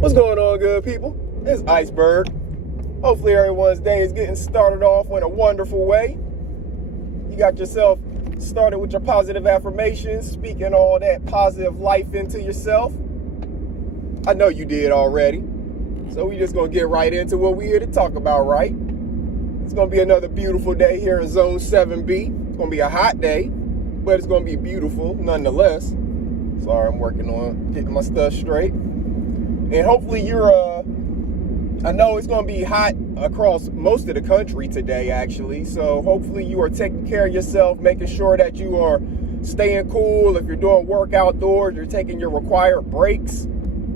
What's going on, good people? It's Iceberg. Hopefully everyone's day is getting started off in a wonderful way. You got yourself started with your positive affirmations, speaking all that positive life into yourself. I know you did already. So we just going to get right into what we're here to talk about, right? It's going to be another beautiful day here in Zone 7B. It's going to be a hot day, but it's going to be beautiful nonetheless. Sorry, I'm working on getting my stuff straight. And hopefully I know it's going to be hot across most of the country today, actually. So hopefully you are taking care of yourself, making sure that you are staying cool. If you're doing work outdoors, you're taking your required breaks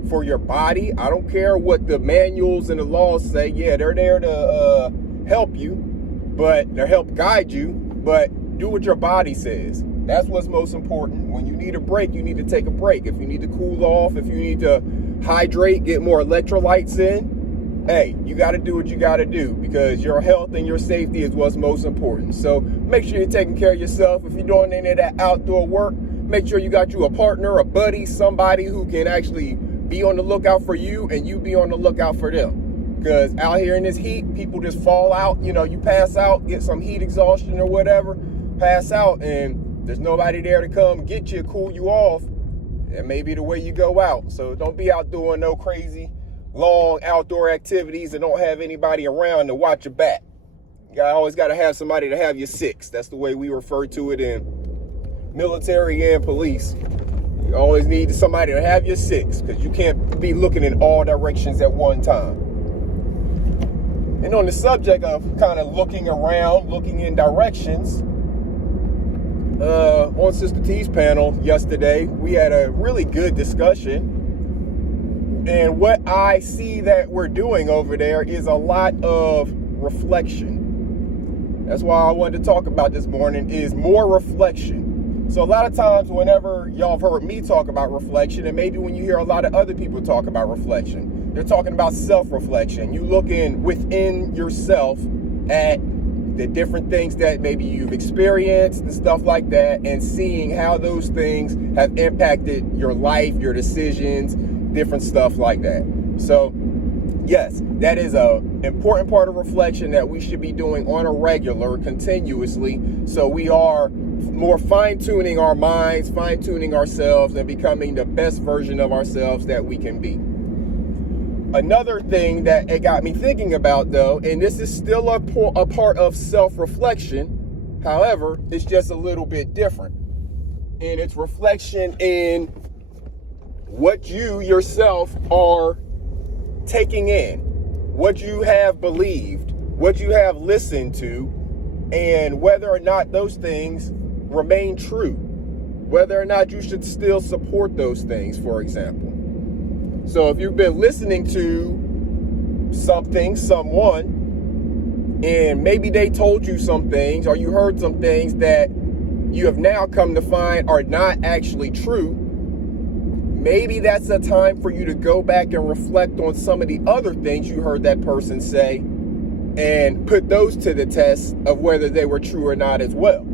for your body. I don't care what the manuals and the laws say. Yeah, they're there to help you, but they help guide you. But do what your body says. That's what's most important. When you need a break, you need to take a break. If you need to cool off, if you need to hydrate, get more electrolytes in, hey, you got to do what you got to do, because your health and your safety is what's most important. So make sure you're taking care of yourself. If you're doing any of that outdoor work, make sure you got you a partner, a buddy, somebody who can actually be on the lookout for you and you be on the lookout for them. Because out here in this heat, people just fall out. You know, you pass out, get some heat exhaustion or whatever, pass out, and there's nobody there to come get you, cool you off. That may be the way you go out. So don't be out doing no crazy long outdoor activities and don't have anybody around to watch your back. You always got to have somebody to have your six. That's the way we refer to it in military and police. You always need somebody to have your six, because you can't be looking in all directions at one time. And on the subject of kind of looking around, looking in directions, on Sister T's panel yesterday, we had a really good discussion. And what I see that we're doing over there is a lot of reflection. That's why I wanted to talk about this morning, is more reflection. So a lot of times whenever y'all have heard me talk about reflection, and maybe when you hear a lot of other people talk about reflection, they're talking about self-reflection. You looking within yourself at the different things that maybe you've experienced and stuff like that, and seeing how those things have impacted your life, your decisions, different stuff like that. So yes, that is an important part of reflection that we should be doing on a regular, continuously, so we are more fine-tuning our minds, fine-tuning ourselves, and becoming the best version of ourselves that we can be. Another thing that it got me thinking about, though, and this is still a part of self-reflection, however, it's just a little bit different. And it's reflection in what you yourself are taking in, what you have believed, what you have listened to, and whether or not those things remain true, whether or not you should still support those things, for example. So if you've been listening to something, someone, and maybe they told you some things, or you heard some things that you have now come to find are not actually true, maybe that's a time for you to go back and reflect on some of the other things you heard that person say and put those to the test of whether they were true or not as well.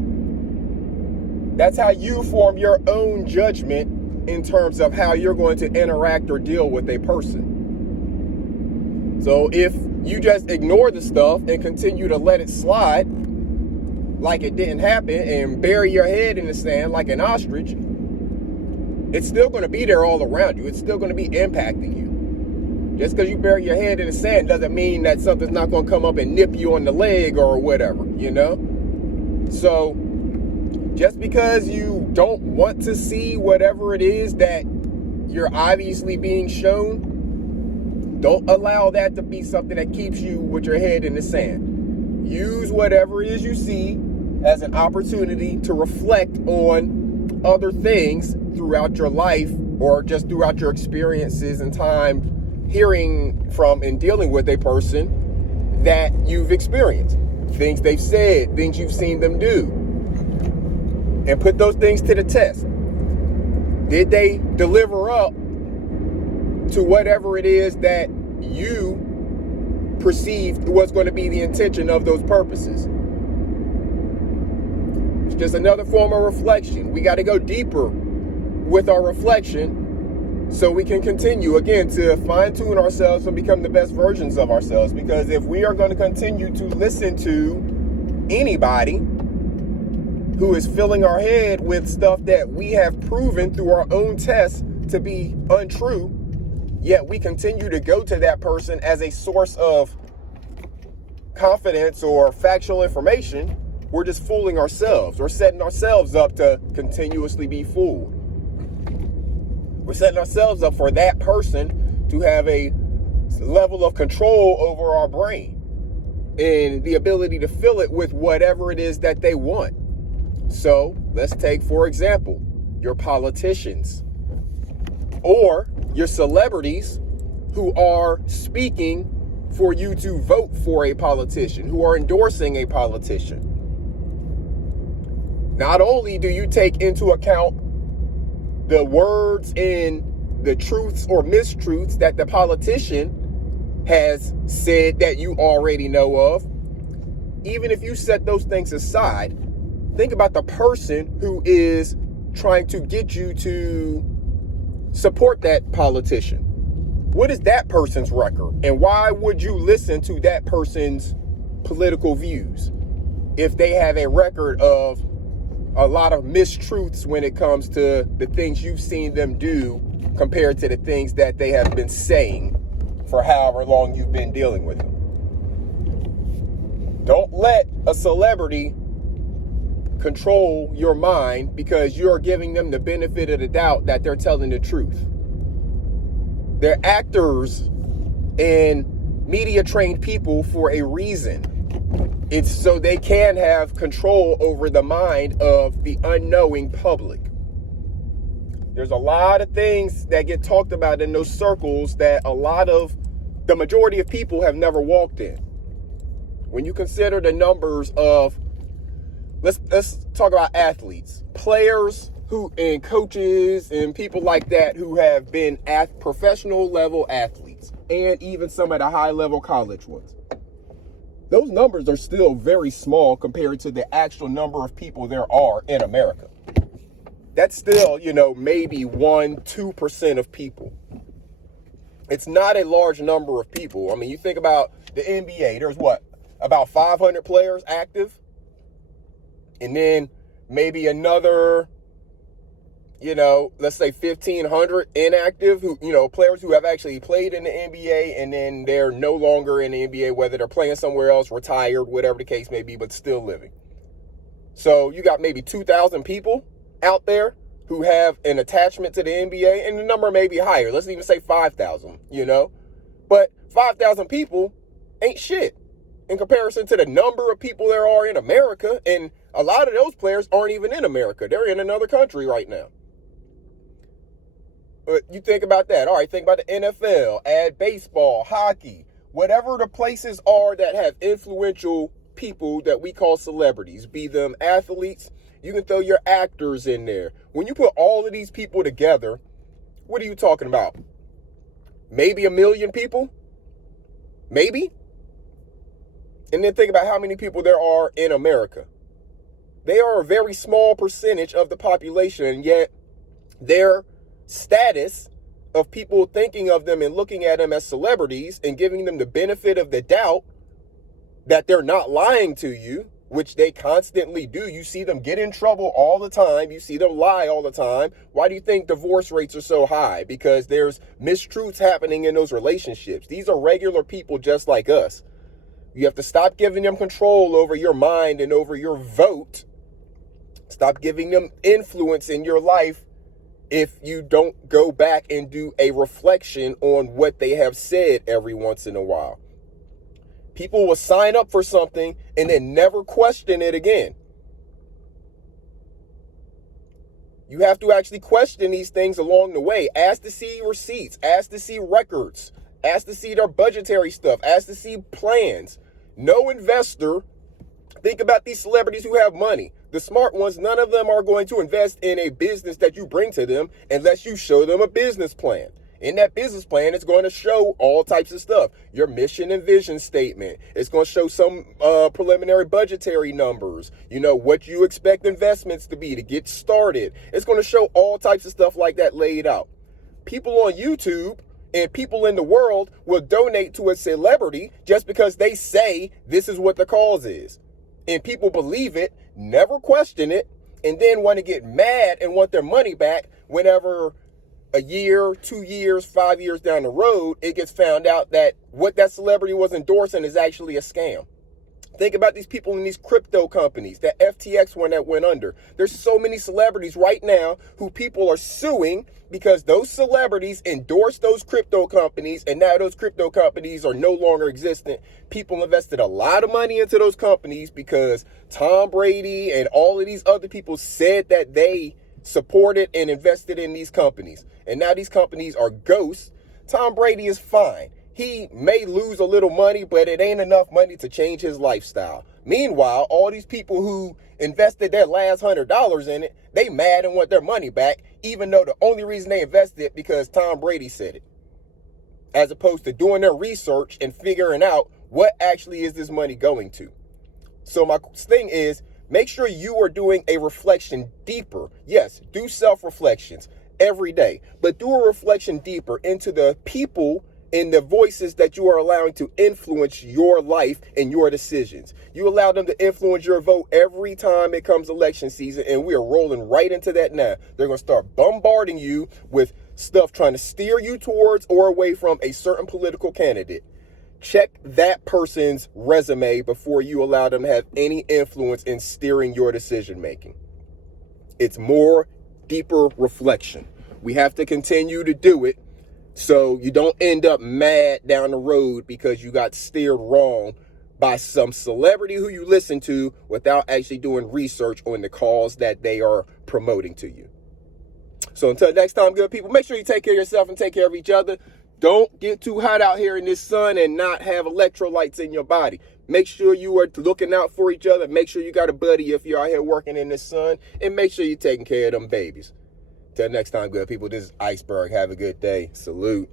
That's how you form your own judgment in terms of how you're going to interact or deal with a person. So if you just ignore the stuff and continue to let it slide like it didn't happen and bury your head in the sand like an ostrich, it's still going to be there all around you. It's still going to be impacting you. Just because you bury your head in the sand doesn't mean that something's not going to come up and nip you on the leg or whatever, you know? So just because you don't want to see whatever it is that you're obviously being shown, don't allow that to be something that keeps you with your head in the sand. Use whatever it is you see as an opportunity to reflect on other things throughout your life, or just throughout your experiences and time hearing from and dealing with a person that you've experienced, things they've said, things you've seen them do. And put those things to the test. Did they deliver up to whatever it is that you perceived was going to be the intention of those purposes? It's just another form of reflection. We got to go deeper with our reflection so we can continue, again, to fine-tune ourselves and become the best versions of ourselves. Because if we are going to continue to listen to anybody who is filling our head with stuff that we have proven through our own tests to be untrue, yet we continue to go to that person as a source of confidence or factual information, we're just fooling ourselves. We're setting ourselves up to continuously be fooled. We're setting ourselves up for that person to have a level of control over our brain and the ability to fill it with whatever it is that they want. So let's take, for example, your politicians or your celebrities who are speaking for you to vote for a politician, who are endorsing a politician. Not only do you take into account the words and the truths or mistruths that the politician has said that you already know of, even if you set those things aside, think about the person who is trying to get you to support that politician. What is that person's record? And why would you listen to that person's political views if they have a record of a lot of mistruths when it comes to the things you've seen them do compared to the things that they have been saying for however long you've been dealing with them? Don't let a celebrity control your mind because you're giving them the benefit of the doubt that they're telling the truth. They're actors and media trained people for a reason. It's so they can have control over the mind of the unknowing public. There's a lot of things that get talked about in those circles that the majority of people have never walked in. When you consider the numbers of, let's talk about athletes, players and coaches and people like that who have been at professional level athletes and even some of the high level college ones. Those numbers are still very small compared to the actual number of people there are in America. That's still, maybe 1-2% of people. It's not a large number of people. I mean, you think about the NBA, there's about 500 players active? And then maybe another, let's say 1,500 inactive, players who have actually played in the NBA and then they're no longer in the NBA, whether they're playing somewhere else, retired, whatever the case may be, but still living. So you got maybe 2,000 people out there who have an attachment to the NBA, and the number may be higher. Let's even say 5,000, But 5,000 people ain't shit in comparison to the number of people there are in America, and a lot of those players aren't even in America. They're in another country right now. But you think about that. All right, think about the NFL, add baseball, hockey, whatever the places are that have influential people that we call celebrities, be them athletes. You can throw your actors in there. When you put all of these people together, what are you talking about? Maybe 1 million people? Maybe? And then think about how many people there are in America. They are a very small percentage of the population, and yet their status of people thinking of them and looking at them as celebrities and giving them the benefit of the doubt that they're not lying to you, which they constantly do. You see them get in trouble all the time. You see them lie all the time. Why do you think divorce rates are so high? Because there's mistruths happening in those relationships. These are regular people just like us. You have to stop giving them control over your mind and over your vote. Stop giving them influence in your life if you don't go back and do a reflection on what they have said every once in a while. People will sign up for something and then never question it again. You have to actually question these things along the way. Ask to see receipts. Ask to see records. Ask to see their budgetary stuff. Ask to see plans. No investor, think about these celebrities who have money. The smart ones, none of them are going to invest in a business that you bring to them unless you show them a business plan. In that business plan, it's going to show all types of stuff. Your mission and vision statement. It's going to show some preliminary budgetary numbers. What you expect investments to be to get started. It's going to show all types of stuff like that laid out. People on YouTube and people in the world will donate to a celebrity just because they say this is what the cause is. And people believe it, never question it, and then want to get mad and want their money back whenever a year, 2 years, 5 years down the road, it gets found out that what that celebrity was endorsing is actually a scam. Think about these people in these crypto companies, that FTX one that went under. There's so many celebrities right now who people are suing because those celebrities endorsed those crypto companies, and now those crypto companies are no longer existent. People invested a lot of money into those companies because Tom Brady and all of these other people said that they supported and invested in these companies. And now these companies are ghosts. Tom Brady is fine. He may lose a little money, but it ain't enough money to change his lifestyle. Meanwhile, all these people who invested their last $100 in it, they mad and want their money back, even though the only reason they invested it because Tom Brady said it. As opposed to doing their research and figuring out what actually is this money going to. So my thing is, make sure you are doing a reflection deeper. Yes, do self-reflections every day, but do a reflection deeper into the people and the voices that you are allowing to influence your life and your decisions. You allow them to influence your vote every time it comes election season, and we are rolling right into that now. They're going to start bombarding you with stuff trying to steer you towards or away from a certain political candidate. Check that person's resume before you allow them to have any influence in steering your decision making. It's more deeper reflection. We have to continue to do it so you don't end up mad down the road because you got steered wrong by some celebrity who you listen to without actually doing research on the cause that they are promoting to you. So until next time, good people, make sure you take care of yourself and take care of each other. Don't get too hot out here in this sun and not have electrolytes in your body. Make sure you are looking out for each other. Make sure you got a buddy if you're out here working in this sun. And make sure you're taking care of them babies. Till next time, good people, this is Iceberg. Have a good day. Salute.